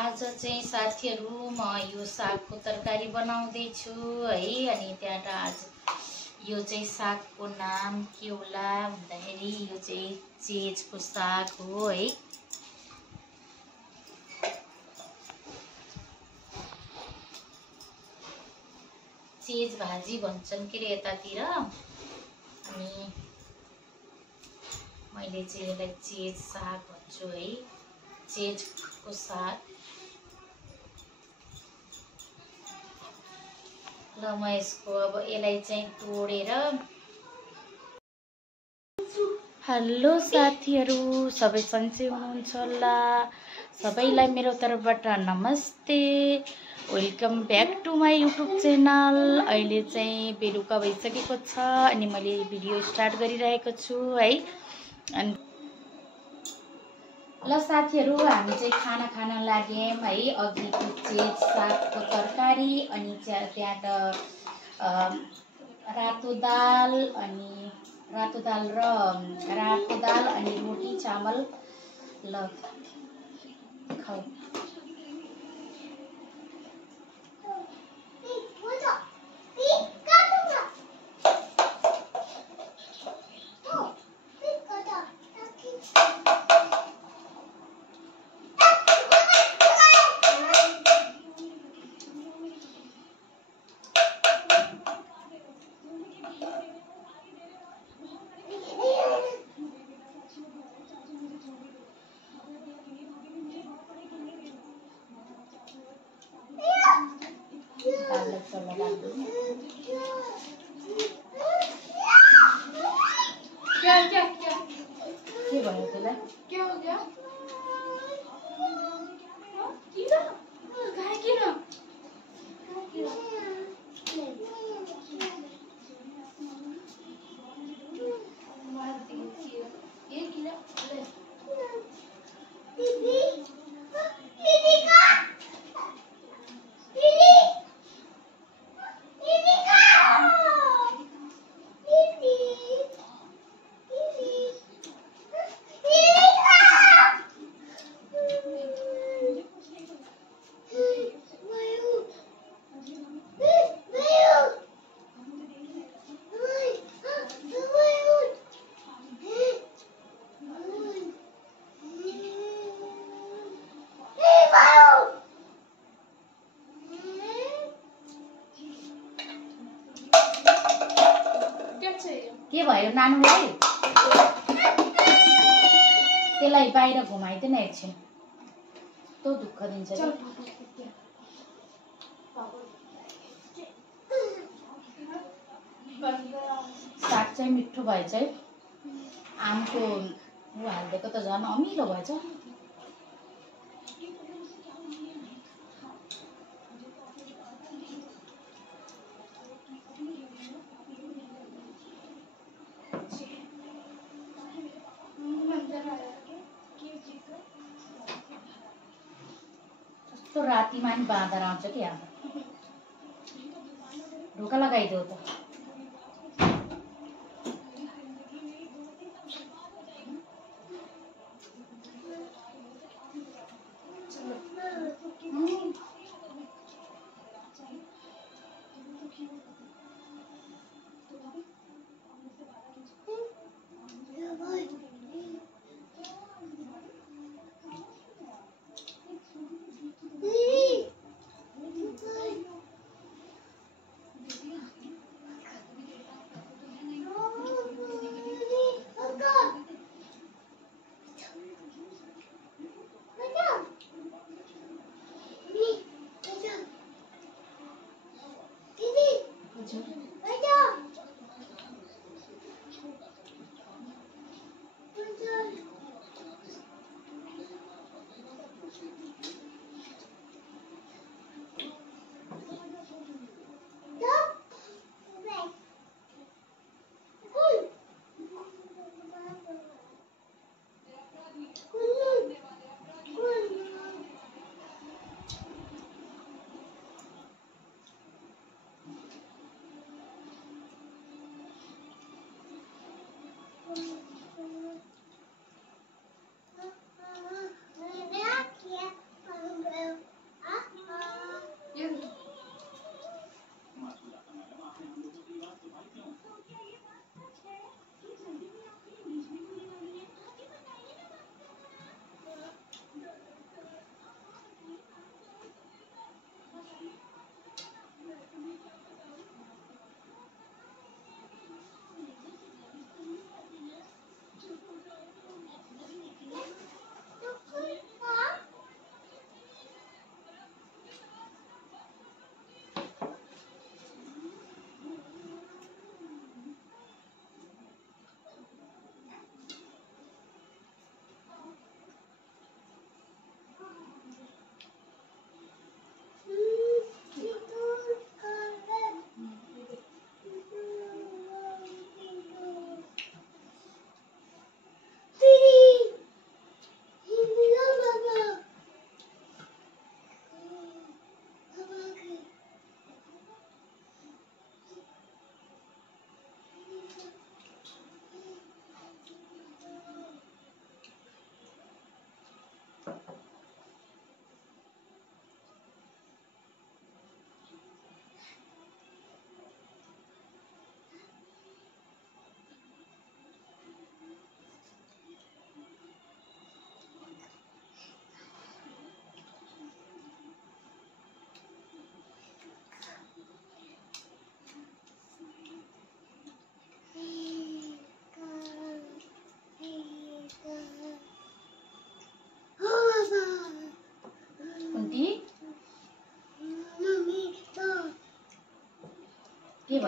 आज चाहिँ साथीहरु म यो सागको तरकारी बनाउँदै छु है। अनि त्यहाँबाट आज यो चाहिँ सागको नाम के होला भन्दाखेरि यो चाहिँ चेजको साग हो है। चेज भाजी भन्छन् के रे यतातिर। अनि मैले चाहिँ यसलाई चेज साग भन्छु है। चेजको साग। ल म यसको अब यसलाई चाहिँ तोडेर। हेलो साथीहरु, सबै सन्चै हुनुहुन्छ होला। सबैलाई मेरो तर्फबाट नमस्ते। Welcome back to my YouTube channel. अहिले चाहिँ बेलुका भइसकेको छ अनि मैले भिडियो स्टार्ट गरिरहेको छु है। अनि ल साथीहरु, हामी चाहिँ खाना खान लाग्यौं है। अघिको चेज सागको तरकारी अनि त्यहाँ रातो दाल अनि रोटी चामल। ल खाऊ। के भयो त्यसलाई? के हो गयो? किन? गाय किन? के भयो नानुलाई? त्यसलाई बाहिर घुमाइदिन एकछिन। तो दुःख दिन्छ। साग चाहिँ मिठो भएछ है। आमको उ हालिदिएको त झन् अमिलो भएछ। तो रातिमा नि बाँदर आउँछ कि यहाँ। ढोका लगाइदेऊ त।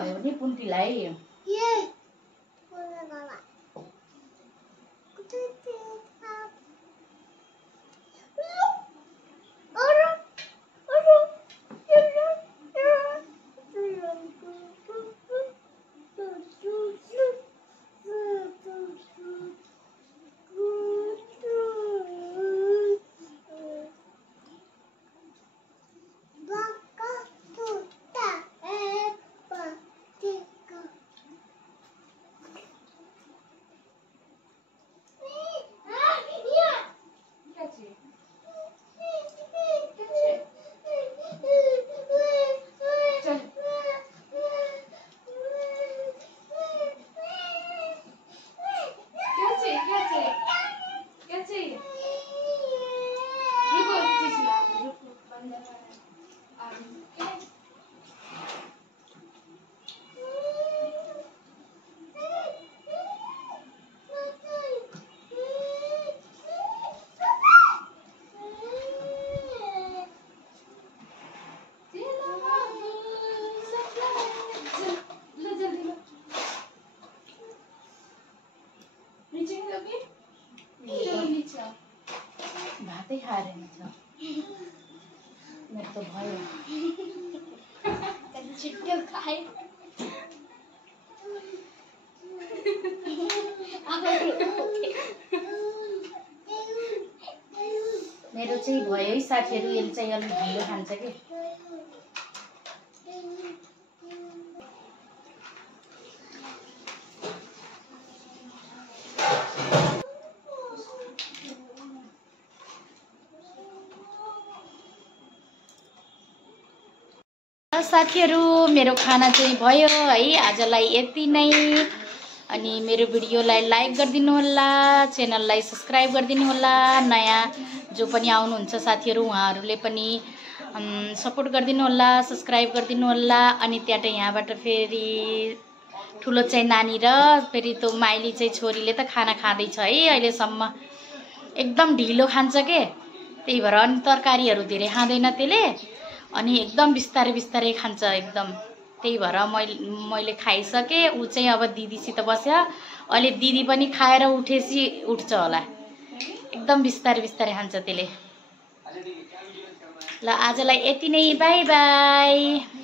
भयो नि पुन्टीलाई भातै खाएर छ मेरो त भयो छिट्टो खाए मेरो चाहिँ भयो है साथीहरु यसले चाहिँ अलि ढिलो खान्छ के साथीहरु मेरो खाना चाहिँ भयो है आजलाई यति नै अनि मेरो भिडियोलाई लाइक गरिदिनु होला च्यानललाई सब्स्क्राइब गरिदिनु होला नयाँ जो पनि आउनुहुन्छ साथीहरु उहाँहरुले पनि सपोर्ट गरिदिनु होला सब्स्क्राइब गरिदिनु होला अनि त्यहाँ यहाँबाट फेरि ठुलो चाहिँ नानी र फेरि त्यो माइली चाहिँ छोरीले त खाना खाँदै छ है अहिलेसम्म एकदम ढिलो खान्छ के त्यही भएर अनि तरकारीहरु धेरै खाँदैन त्यसले अनि एकदम बिस्तारै बिस्तारै खान्छ एकदम त्यही भएर मैले खाइसके उ चाहिँ अब दिदीसित बस्यो अहिले दिदी पनि खाएर उठेसी उठ्छ होला एकदम बिस्तारै बिस्तारै खान्छ त्यसले ल आजलाई यति नै बाइ बाइ।